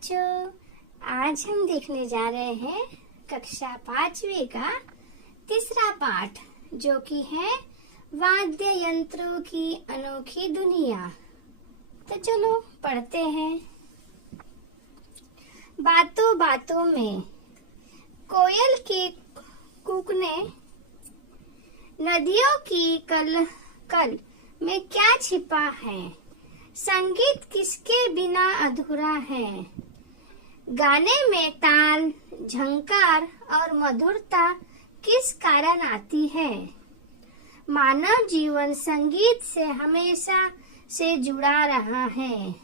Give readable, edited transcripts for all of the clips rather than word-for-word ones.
बच्चों, आज हम देखने जा रहे हैं कक्षा 5वीं का तीसरा पाठ, जो कि है वाद्य यंत्रों की अनोखी दुनिया। तो चलो पढ़ते हैं। बातों बातों में कोयल के कूकने, नदियों की कल कल में क्या छिपा है, संगीत किसके बिना अधूरा है, गाने में ताल, झंकार और मधुरता किस कारण आती है। मानव जीवन संगीत से हमेशा से जुड़ा रहा है।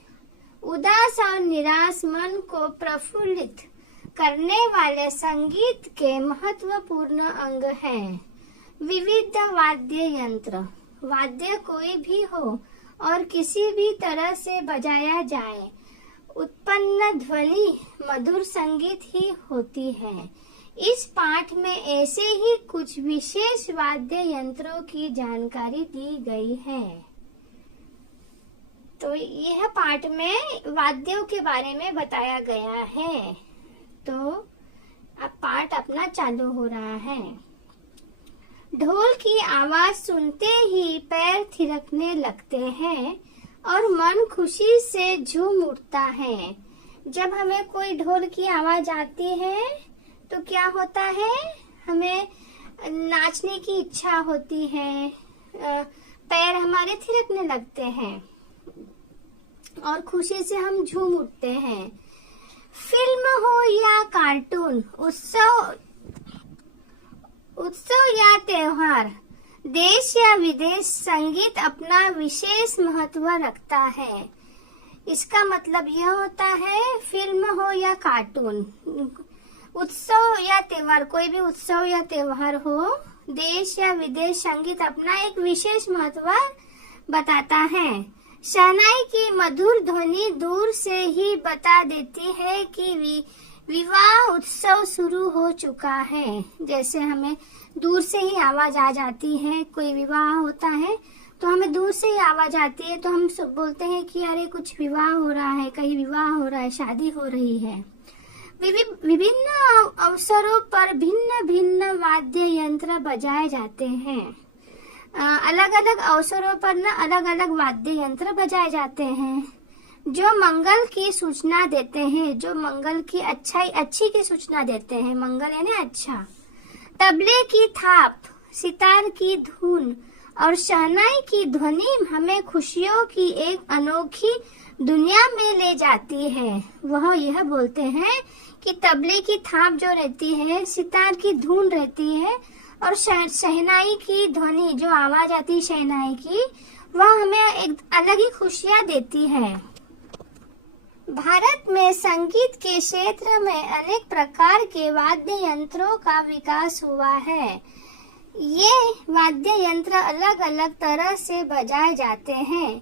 उदास और निराश मन को प्रफुल्लित करने वाले संगीत के महत्वपूर्ण अंग हैं विविध वाद्य यंत्र। वाद्य कोई भी हो और किसी भी तरह से बजाया जाए, उत्पन्न ध्वनि मधुर संगीत ही होती है। इस पाठ में ऐसे ही कुछ विशेष वाद्य यंत्रों की जानकारी दी गई है। तो यह पाठ में वाद्यों के बारे में बताया गया है। तो अब पाठ अपना चालू हो रहा है। ढोल की आवाज सुनते ही पैर थिरकने लगते हैं और मन खुशी से झूम उठता है। जब हमें कोई ढोल की आवाज आती है तो क्या होता है, हमें नाचने की इच्छा होती है, पैर हमारे थिरकने लगते हैं और खुशी से हम झूम उठते हैं। फिल्म हो या कार्टून, उत्सव या त्योहार, देश या विदेश, संगीत अपना विशेष महत्व रखता है। इसका मतलब यह होता है, फिल्म हो या कार्टून, उत्सव या त्योहार, कोई भी उत्सव या त्योहार हो, देश या विदेश, संगीत अपना एक विशेष महत्व बताता है। शहनाई की मधुर ध्वनि दूर से ही बता देती है कि विवाह उत्सव शुरू हो चुका है। जैसे हमें दूर से ही आवाज आ जाती है, कोई विवाह होता है तो हमें दूर से ही आवाज आती है, तो हम सब बोलते हैं कि अरे कुछ विवाह हो रहा है, कहीं विवाह हो रहा है, शादी हो रही है। विभिन्न अवसरों पर भिन्न भिन्न वाद्य यंत्र बजाए जाते हैं। अलग अलग अवसरों पर ना अलग अलग वाद्य यंत्र बजाए जाते हैं जो मंगल की सूचना देते हैं, जो मंगल की अच्छी की सूचना देते हैं। मंगल यानी अच्छा। तबले की थाप, सितार की धुन और शहनाई की ध्वनि हमें खुशियों की एक अनोखी दुनिया में ले जाती है। वह यह बोलते हैं कि तबले की थाप जो रहती है, सितार की धुन रहती है और शहनाई की ध्वनि, जो आवाज आती है शहनाई की, वह हमें एक अलग ही खुशियाँ देती है। भारत में संगीत के क्षेत्र में अनेक प्रकार के वाद्य यंत्रों का विकास हुआ है। ये वाद्य यंत्र अलग अलग तरह से बजाए जाते हैं।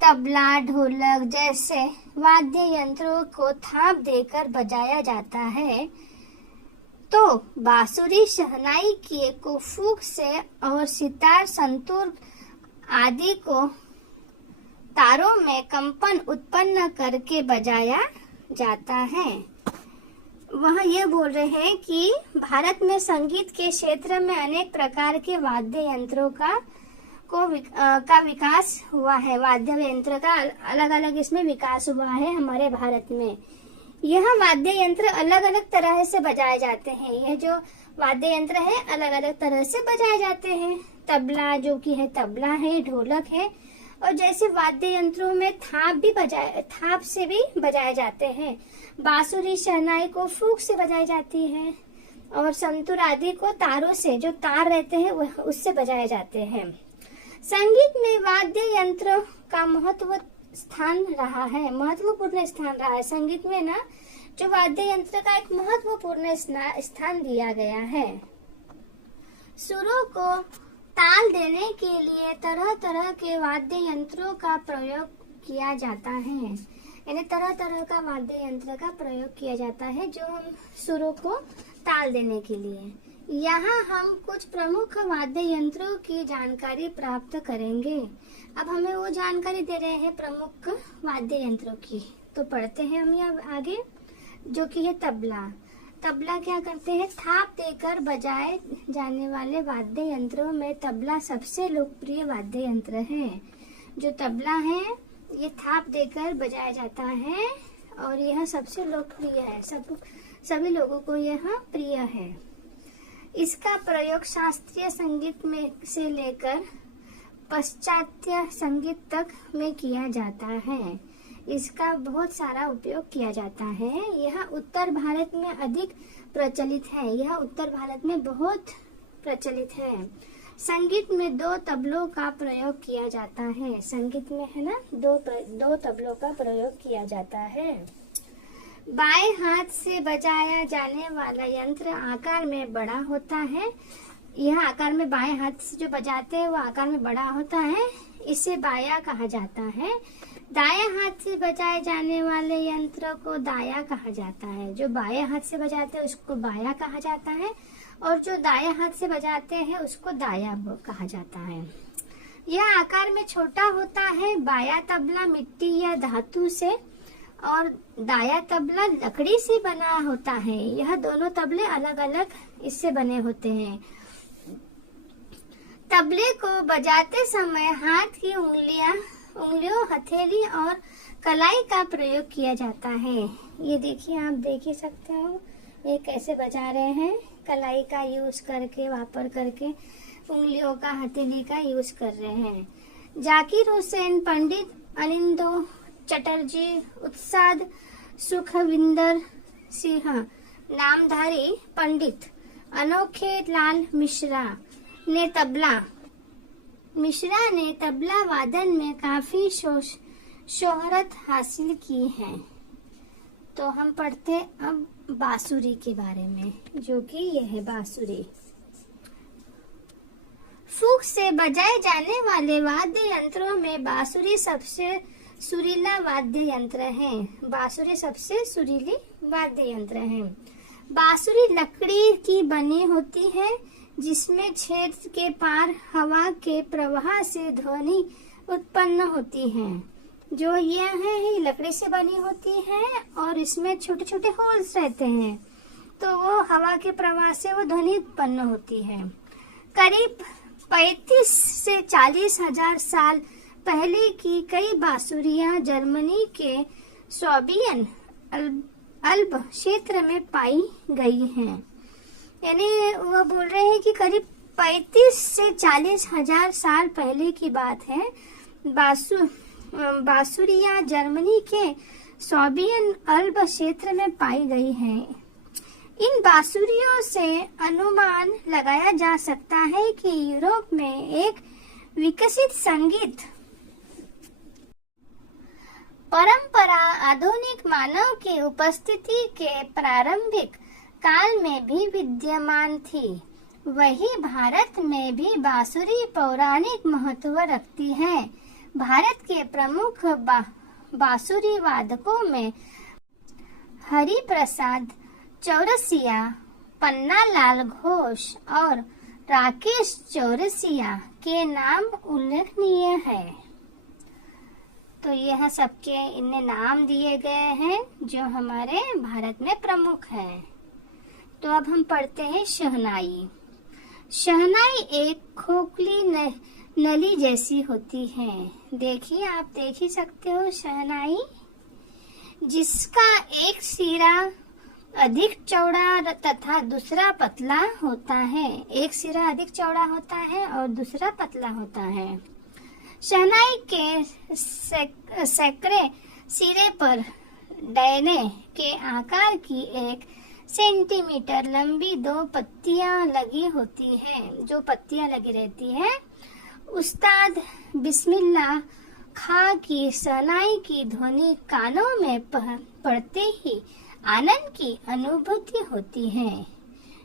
तबला, ढोलक जैसे वाद्य यंत्रों को थाप देकर बजाया जाता है, तो बांसुरी शहनाई को फूंक से और सितार, संतूर आदि को तारों में कंपन उत्पन्न करके बजाया जाता है। वह ये बोल रहे हैं कि भारत में संगीत के क्षेत्र में अनेक प्रकार के वाद्य यंत्रों का विकास हुआ है। वाद्य यंत्र का अलग अलग इसमें विकास हुआ है हमारे भारत में। यह वाद्य यंत्र अलग अलग तरह से बजाए जाते हैं। यह जो वाद्य यंत्र है अलग अलग तरह से बजाए जाते हैं। तबला जो कि है, तबला है, ढोलक है, और जैसे वाद्य यंत्रों में थाप से भी बजाए जाते हैं। बांसुरी शहनाई को फूंक से बजाई जाती है और संतूर आदि को तारों से, जो तार रहते हैं उससे बजाए जाते हैं। संगीत में वाद्य यंत्र का महत्वपूर्ण स्थान रहा है। संगीत में ना जो वाद्य यंत्र का एक महत्वपूर्ण स्थान दिया गया है। सुरों को ताल देने के लिए तरह तरह के वाद्य यंत्रों का प्रयोग किया जाता है। यानी तरह तरह का वाद्य यंत्र का प्रयोग किया जाता है जो हम सुरों को ताल देने के लिए। यहाँ हम कुछ प्रमुख वाद्य यंत्रों की जानकारी प्राप्त करेंगे। अब हमें वो जानकारी दे रहे हैं प्रमुख वाद्य यंत्रों की, तो पढ़ते हैं हम यहाँ आगे। जो कि है तबला। तबला क्या करते हैं, थाप देकर बजाए जाने वाले वाद्य यंत्रों में तबला सबसे लोकप्रिय वाद्य यंत्र है। जो तबला है ये थाप देकर बजाया जाता है और यह सबसे लोकप्रिय है, सभी लोगों को यह प्रिय है। इसका प्रयोग शास्त्रीय संगीत में से लेकर पाश्चात्य संगीत तक में किया जाता है। इसका बहुत सारा उपयोग किया जाता है। यह उत्तर भारत में अधिक प्रचलित है। यह उत्तर भारत में बहुत प्रचलित है। संगीत में 2 तबलों का प्रयोग किया जाता है। संगीत में है ना, दो तबलों का प्रयोग किया जाता है। बाएं हाथ से बजाया जाने वाला यंत्र आकार में बड़ा होता है। यह आकार में बाएं हाथ से जो बजाते हैं वो आकार में बड़ा होता है, इसे बाया कहा जाता है। दाएं हाथ से बजाए जाने वाले यंत्र को दाया कहा जाता है। जो बाएं हाथ से बजाते हैं उसको बाया कहा जाता है और जो दाएं हाथ से बजाते हैं उसको दाया कहा जाता है। यह आकार में छोटा होता है। बाया तबला मिट्टी या धातु से और दाया तबला लकड़ी से बना होता है। यह दोनों तबले अलग अलग इससे बने होते हैं। तबले को बजाते समय हाथ की उंगलियों, हथेली और कलाई का प्रयोग किया जाता है। ये देखिए, आप देख ही सकते हो ये कैसे बजा रहे हैं। कलाई का यूज करके, वापर करके उंगलियों का, हथेली का यूज कर रहे हैं। जाकिर हुसैन, पंडित अनिंदो चटर्जी, उत्साद सुखविंदर सिंह, नामधारी पंडित अनोखे लाल मिश्रा ने तबला वादन में काफी शोहरत हासिल की है। तो हम पढ़ते अब बांसुरी के बारे में, जो कि यह है बांसुरी। फूंक से बजाए जाने वाले वाद्य यंत्रों में बांसुरी सबसे सुरीला वाद्य यंत्र है। बांसुरी सबसे सुरीली वाद्य यंत्र है। बांसुरी लकड़ी की बनी होती है, जिसमें छेद के पार हवा के प्रवाह से ध्वनि उत्पन्न होती है। जो यह है लकड़ी से बनी होती है और इसमें छोटे छोटे होल्स रहते हैं, तो वो हवा के प्रवाह से वो ध्वनि उत्पन्न होती है। करीब 35 से 40 हजार साल पहले की कई बांसुरियां जर्मनी के स्वाबियन अल्ब क्षेत्र में पाई गई हैं। यानी वो बोल रहे हैं कि करीब 35 से 40 हजार साल पहले की बात है। बांसुरियां जर्मनी के स्वाबियन अल्ब क्षेत्र में पाई गई हैं। इन बांसुरियों से अनुमान लगाया जा सकता है कि यूरोप में एक विकसित संगीत परंपरा आधुनिक मानव की उपस्थिति के प्रारंभिक काल में भी विद्यमान थी। वही भारत में भी बांसुरी पौराणिक महत्व रखती है। भारत के प्रमुख बांसुरी वादकों में हरि प्रसाद चौरसिया, पन्नालाल घोष और राकेश चौरसिया के नाम उल्लेखनीय है। तो यह सबके इनने नाम दिए गए हैं जो हमारे भारत में प्रमुख हैं। तो अब हम पढ़ते हैं शहनाई। शहनाई एक खोखली नली जैसी होती है। देखिए, आप देख ही सकते हो शहनाई, जिसका एक सिरा अधिक चौड़ा तथा दूसरा पतला होता है। एक सिरा अधिक चौड़ा होता है और दूसरा पतला होता है। शहनाई के सैकड़े सिरे पर डैने के आकार की 1 सेंटीमीटर लंबी 2 पत्तियां लगी होती हैं। जो पत्तियां लगी रहती है, उस्ताद बिस्मिल्लाह खां की शहनाई की ध्वनि कानों में पड़ते ही आनंद की अनुभूति होती है।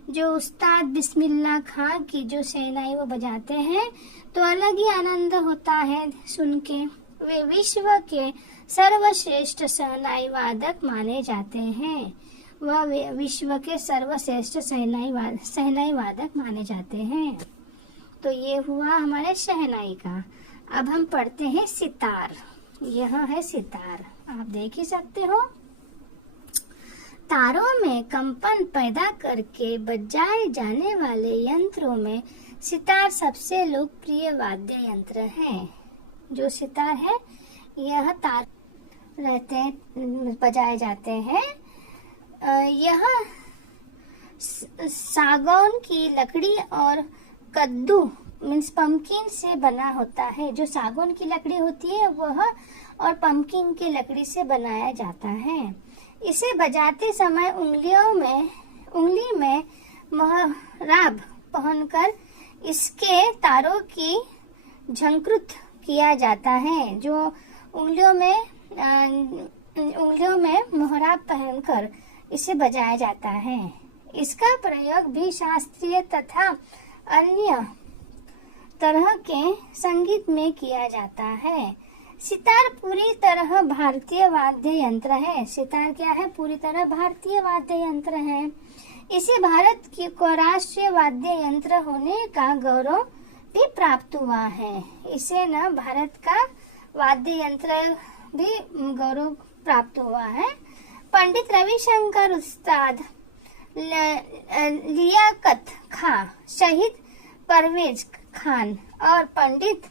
जो उस्ताद बिस्मिल्लाह खां की जो शहनाई वो बजाते हैं तो अलग ही आनंद होता है सुन के। वे विश्व के सर्वश्रेष्ठ शहनाई वादक माने जाते हैं। वह विश्व के सर्वश्रेष्ठ शहनाई वादक माने जाते हैं। तो ये हुआ हमारे शहनाई का। अब हम पढ़ते हैं सितार। यह है सितार, आप देख ही सकते हो। तारों में कंपन पैदा करके बजाए जाने वाले यंत्रों में सितार सबसे लोकप्रिय वाद्य यंत्र है। जो सितार है यह तार रहते बजाए जाते हैं। यह सागौन की लकड़ी और कद्दू मीन्स पंपकिन से बना होता है। जो सागौन की लकड़ी होती है वह और पंपकिन की लकड़ी से बनाया जाता है। इसे बजाते समय उंगली में मोहराब पहनकर इसके तारों की झंकृत किया जाता है। जो उंगलियों में मोहराब पहनकर इसे बजाया जाता है। इसका प्रयोग भी शास्त्रीय तथा अन्य तरह के संगीत में किया जाता है। सितार पूरी तरह भारतीय वाद्य यंत्र है। सितार क्या है? पूरी तरह भारतीय वाद्य यंत्र है। इसे भारत की को राष्ट्रीय वाद्य यंत्र होने का गौरव भी प्राप्त हुआ है। इसे न भारत का वाद्य यंत्र भी गौरव प्राप्त हुआ है। पंडित रविशंकर उस्ताद लियाकत खां, शहीद परवेज खान और पंडित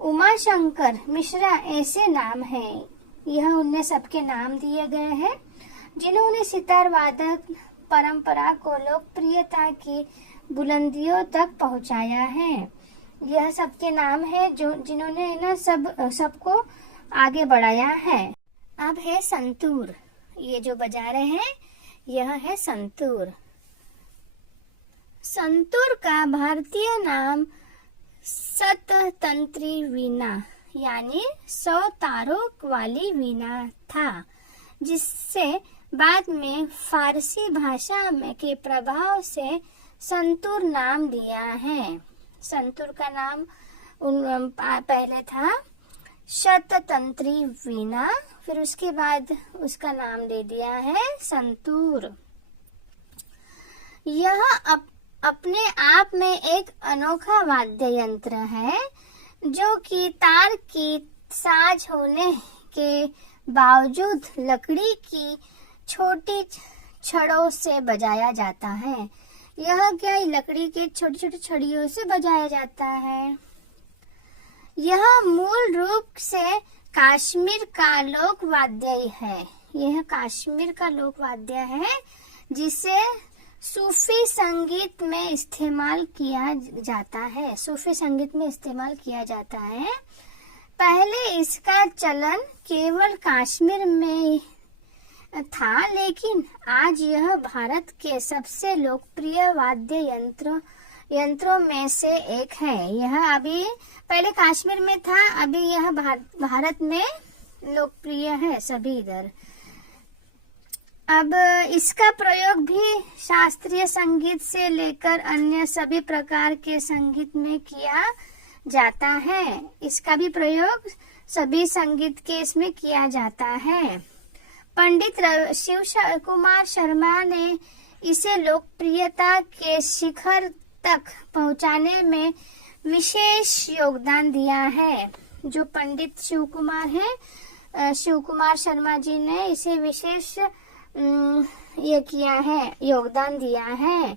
उमाशंकर मिश्रा ऐसे नाम हैं। यह उनने सबके नाम दिए गए हैं जिन्होंने सितार वादक परंपरा को लोकप्रियता की बुलंदियों तक पहुंचाया है। यह सबके नाम है जो जिन्होंने ना सबको आगे बढ़ाया है। अब है संतूर। ये जो बजा रहे हैं यह है संतूर। संतूर का भारतीय नाम शततंत्री वीणा यानी 100 तारों वाली वीणा था, जिससे बाद में फारसी भाषा में के प्रभाव से संतूर नाम दिया है। संतूर का नाम पहले था शततंत्री वीणा, फिर उसके बाद उसका नाम दे दिया है संतूर। यह अपने आप में एक अनोखा वाद्य यंत्र है जो कि तार की साज होने के बावजूद लकड़ी की छोटी छड़ों से बजाया जाता है। यह क्या लकड़ी के छोटी छोटी छड़ियों से बजाया जाता है। यह मूल रूप से कश्मीर का लोक वाद्य है। यह कश्मीर का लोक वाद्य है जिसे सूफी संगीत में इस्तेमाल किया जाता है। सूफी संगीत में इस्तेमाल किया जाता है। पहले इसका चलन केवल कश्मीर में था, लेकिन आज यह भारत के सबसे लोकप्रिय वाद्य यंत्रों में से एक है। यह अभी पहले कश्मीर में था, अभी यह भारत में लोकप्रिय है सभी इधर। अब इसका प्रयोग भी शास्त्रीय संगीत से लेकर अन्य सभी प्रकार के संगीत में किया जाता है। इसका भी प्रयोग सभी संगीत के इसमें किया जाता है। पंडित शिव कुमार शर्मा ने इसे लोकप्रियता के शिखर तक पहुंचाने में विशेष योगदान दिया है। जो पंडित शिव कुमार शर्मा जी ने इसे विशेष ये किया है, योगदान दिया है।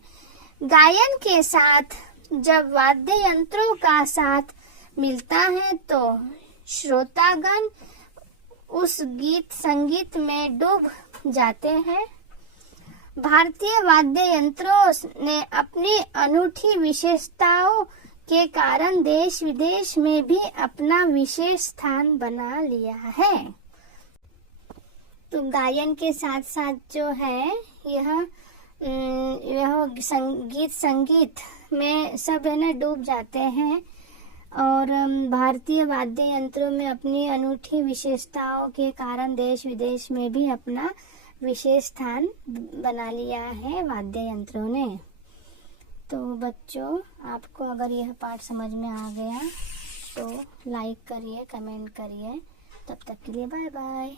गायन के साथ जब वाद्य यंत्रों का साथ मिलता है तो श्रोतागण उस संगीत में डूब जाते हैं। भारतीय वाद्य यंत्रों ने अपनी अनूठी विशेषताओं के कारण देश विदेश में भी अपना विशेष स्थान बना लिया है। तो गायन के साथ साथ जो है यह संगीत में सब है ना डूब जाते हैं और भारतीय वाद्य यंत्रों में अपनी अनूठी विशेषताओं के कारण देश विदेश में भी अपना विशेष स्थान बना लिया है वाद्य यंत्रों ने। तो बच्चों, आपको अगर यह पाठ समझ में आ गया तो लाइक करिए, कमेंट करिए। तब तक के लिए बाय बाय।